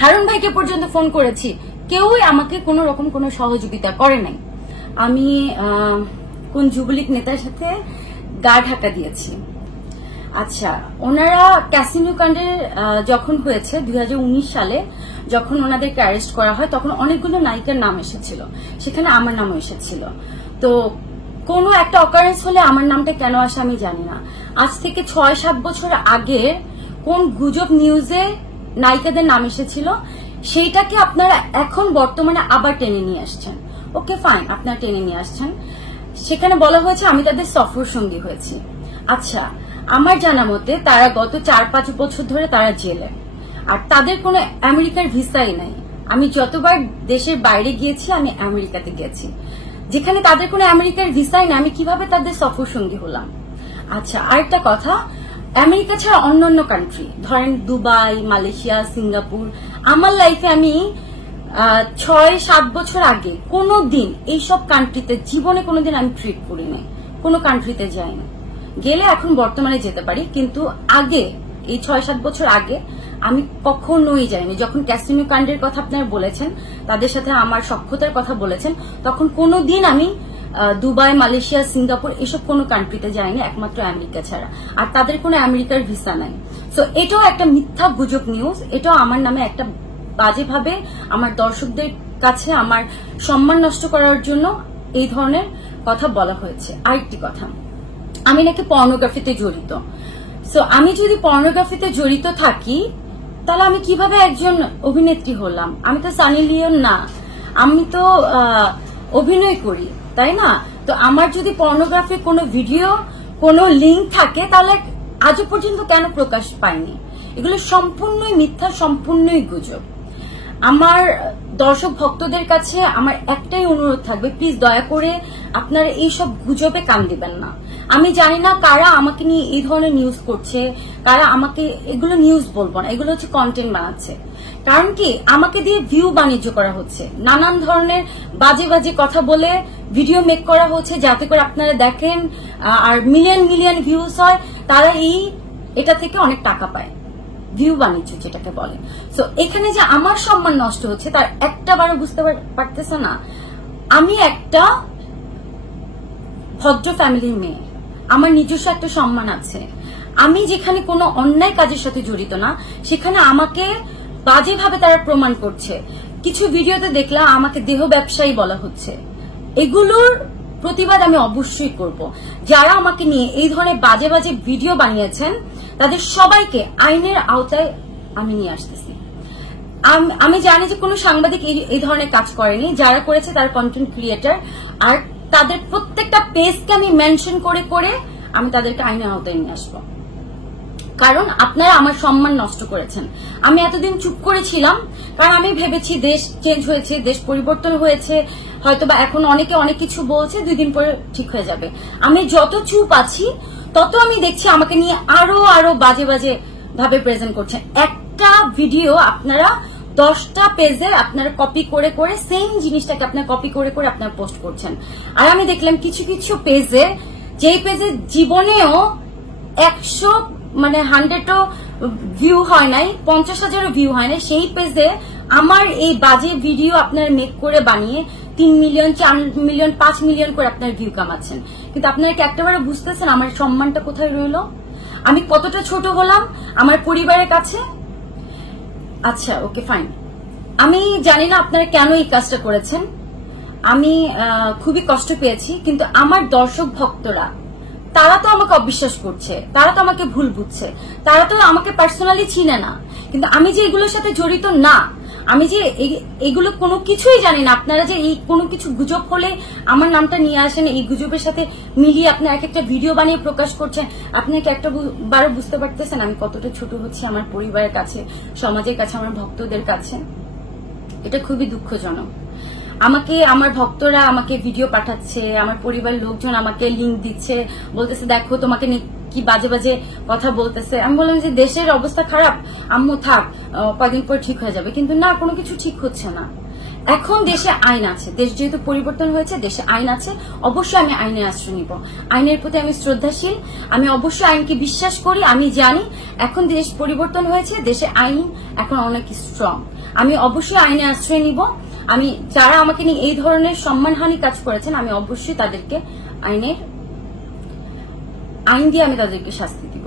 হারুন ভাইকে পর্যন্ত ফোন করেছি, কেউই আমাকে কোনো রকম কোনো সহযোগিতা করে নাই। আমি কোন যুবলীগ নেতার সাথে গা ঢাকা দিয়েছি। আচ্ছা, ওনারা ক্যাসিনো কাণ্ডের যখন হয়েছে 2019 সালে, যখন ওনাদেরকে অ্যারেস্ট করা হয়, তখন অনেকগুলো নায়িকার নাম এসেছিল, সেখানে আমার নামও এসেছিল। তো কোনো একটা অকারেন্স হলে আমার নামটা কেন আসে আমি জানি না। আজ থেকে 6-7 বছর আগে কোন গুজব নিউজে নায়িকাদের নাম এসেছিল, সেইটাকে আপনারা এখন বর্তমানে আবার টেনে নিয়ে আসছেন। ওকে ফাইন, আপনারা টেনে নিয়ে আসছেন। সেখানে বলা হয়েছে আমি তাদের সফর সঙ্গী হয়েছি। আচ্ছা, আমার জানা মতে তারা গত 4-5 বছর ধরে তারা জেলে, আর তাদের কোনো আমেরিকার ভিসাই নাই। আমি যতবার দেশের বাইরে গিয়েছি, আমি আমেরিকাতে গেছি, যেখানে তাদের কোনো আমেরিকার ভিসাই নাই, আমি কিভাবে তাদের সফর সঙ্গী হলাম? আচ্ছা, আরেকটা কথা, আমেরিকা ছাড়া অন্যান্য কান্ট্রি, ধরেন দুবাই, মালয়েশিয়া, সিঙ্গাপুর, আমার লাইফে আমি 6-7 বছর আগে কোনোদিন এইসব কান্ট্রিতে জীবনে কোনোদিন আমি ট্রিপ করি নাই, কোনো কান্ট্রিতে যাইনি। গেলে এখন বর্তমানে যেতে পারি, কিন্তু আগে এই 6-7 বছর আগে আমি কখনোই যাইনি। যখন ক্যাসিনো কাণ্ডের কথা আপনারা বলেছেন, তাদের সাথে আমার সখ্যতার কথা বলেছেন, তখন কোনোদিন আমি দুবাই, মালয়েশিয়া, সিঙ্গাপুর এসব কোনো কান্ট্রিতে যায়নি, একমাত্র আমেরিকা ছাড়া। আর তাদের কোনো আমেরিকার ভিসা নাই। সো এটাও একটা মিথ্যা গুজব নিউজ। এটাও আমার নামে একটা বাজেভাবে আমার দর্শকদের কাছে আমার সম্মান নষ্ট করার জন্য এই ধরনের কথা বলা হয়েছে। আরেকটি কথা, আমি নাকি পর্নোগ্রাফিতে জড়িত। সো আমি যদি পর্নোগ্রাফিতে জড়িত থাকি, তাহলে আমি কিভাবে একজন অভিনেত্রী হলাম? আমি তো সানি লিওন না, আমি তো অভিনয় করি, তাই না? তো আমার যদি পর্নোগ্রাফির কোনো ভিডিও, কোনো লিঙ্ক থাকে, তাহলে আজও পর্যন্ত কেন প্রকাশ পায়নি? এগুলো সম্পূর্ণই মিথ্যা, সম্পূর্ণই গুজব। আমার দর্শক ভক্তদের কাছে আমার একটাই অনুরোধ থাকবে, প্লিজ দয়া করে আপনারা এইসব গুজবে কান দিবেন না। আমি জানি না কারা আমাকে নিয়ে এই ধরনের নিউজ করছে, কারা আমাকে, এগুলো নিউজ বলবো না, এগুলো হচ্ছে কন্টেন্ট বানাচ্ছে। কারণ কি, আমাকে দিয়ে ভিউ বাণিজ্য করা হচ্ছে, নানান ধরনের বাজে বাজে কথা বলে ভিডিও মেক করা হচ্ছে, যাতে করে আপনারা দেখেন আর মিলিয়ন মিলিয়ন ভিউজ হয়, তারা এটা থেকে অনেক টাকা পায়, ভিউ বাণিজ্য যেটাকে বলে। সো এখানে যে আমার সম্মান নষ্ট হচ্ছে, তার একটা বারও বুঝতে পারতেছে না। আমি একটা ভদ্র ফ্যামিলির মেয়ে, আমার নিজস্ব একটা সম্মান আছে। আমি যেখানে কোনো অন্যায় কাজের সাথে জড়িত না, সেখানে আমাকে বাজেভাবে তারা প্রমাণ করছে। কিছু ভিডিওতে দেখলাম আমাকে দেহ ব্যবসায়ী বলা হচ্ছে। এগুলোর প্রতিবাদ আমি অবশ্যই করব। যারা আমাকে নিয়ে এই ধরনের বাজে বাজে ভিডিও বানিয়েছেন, তাদের সবাইকে আইনের আওতায় আমি নিয়ে আসতেছি। আমি জানি যে কোনো সাংবাদিক এই ধরনের কাজ করেনি, যারা করেছে তারা কন্টেন্ট ক্রিয়েটার, আর তাদের প্রত্যেকটা পেজকে আমি মেনশন করে করে আমি তাদেরকে আইনের আওতায় নিয়ে আসবো। কারণ আপনারা আমার সম্মান নষ্ট করেছেন। আমি এতদিন চুপ করেছিলাম, কারণ আমি ভেবেছি দেশ চেঞ্জ হয়েছে, দেশ পরিবর্তন হয়েছে, হয়তোবা এখন অনেকে অনেক কিছু বলছে, 2 দিন পরে ঠিক হয়ে যাবে। আমি যত চুপ আছি, তত আমি দেখছি আমাকে নিয়ে আরো আরো বাজে বাজে ভাবে প্রেজেন্ট করছেন। একটা ভিডিও আপনারা 10টা পেজে আপনারা কপি করে করে সেম জিনিসটাকে আপনারা কপি করে করে আপনারা পোস্ট করছেন। আর আমি দেখলাম কিছু কিছু পেজে, যেই পেজে জীবনেও 100 ভিউ হয় নাই, 50,000 ভিউ হয় নাই, সেই পেজে আমার এই বাজে ভিডিও আপনারা মেক করে বানিয়ে 3 মিলিয়ন, 4 মিলিয়ন, 5 মিলিয়ন করে আপনার ভিউ কামাচ্ছেন। কিন্তু আপনারা কি একটাবারে বুঝতেছেন আমার সম্মানটা কোথায় রইল? আমি কতটা ছোট হলাম আমার পরিবারের কাছে? আচ্ছা, ওকে ফাইন। আমি জানি না আপনারা কেন এই কাজটা করেছেন, আমি খুবই কষ্ট পেয়েছি। কিন্তু আমার দর্শক ভক্তরা, তারা তো আমাকে অবিশ্বাস করছে, তারা তো আমাকে ভুল বুঝছে, তারা তো আমাকে পার্সোনালি চিনে না। কিন্তু আমি যে এগুলোর সাথে জড়িত না, আমি যে এগুলো কোনো কিছুই জানি না, আপনারা যে এই কোনো কিছু গুজব হলে আমার নামটা নিয়ে আসেন, এই গুজবের সাথে মিলিয়ে আপনি এক একটা ভিডিও বানিয়ে প্রকাশ করছেন, আপনি কি একটা বারও বুঝতে পারতেছেন আমি কতটা ছোট হচ্ছি আমার পরিবারের কাছে, সমাজের কাছে, আমার ভক্তদের কাছে? এটা খুবই দুঃখজনক। আমাকে আমার ভক্তরা আমাকে ভিডিও পাঠাচ্ছে, আমার পরিবারের লোকজন আমাকে লিঙ্ক দিচ্ছে, বলতেছে দেখো তোমাকে কি বাজে বাজে কথা বলতেছে। আমি বললাম যে দেশের অবস্থা খারাপ, আম্মু থাক, কয়েকদিন পর ঠিক হয়ে যাবে। কিন্তু না, কোনো কিছু ঠিক হচ্ছে না। এখন দেশে আইন আছে, দেশ যেহেতু পরিবর্তন হয়েছে, দেশে আইন আছে, অবশ্যই আমি আইনের আশ্রয় নিব। আইনের প্রতি আমি শ্রদ্ধাশীল, আমি অবশ্যই আইনকে বিশ্বাস করি। আমি জানি এখন দেশ পরিবর্তন হয়েছে, দেশে আইন এখন অনেক স্ট্রং। আমি অবশ্যই আইনের আশ্রয় নিব। আমি যারা আমাকে নিয়ে এই ধরনের সম্মানহানি কাজ করেছেন, আমি অবশ্যই তাদেরকে আইন দিয়ে আমি তাদেরকে শাস্তি দিব।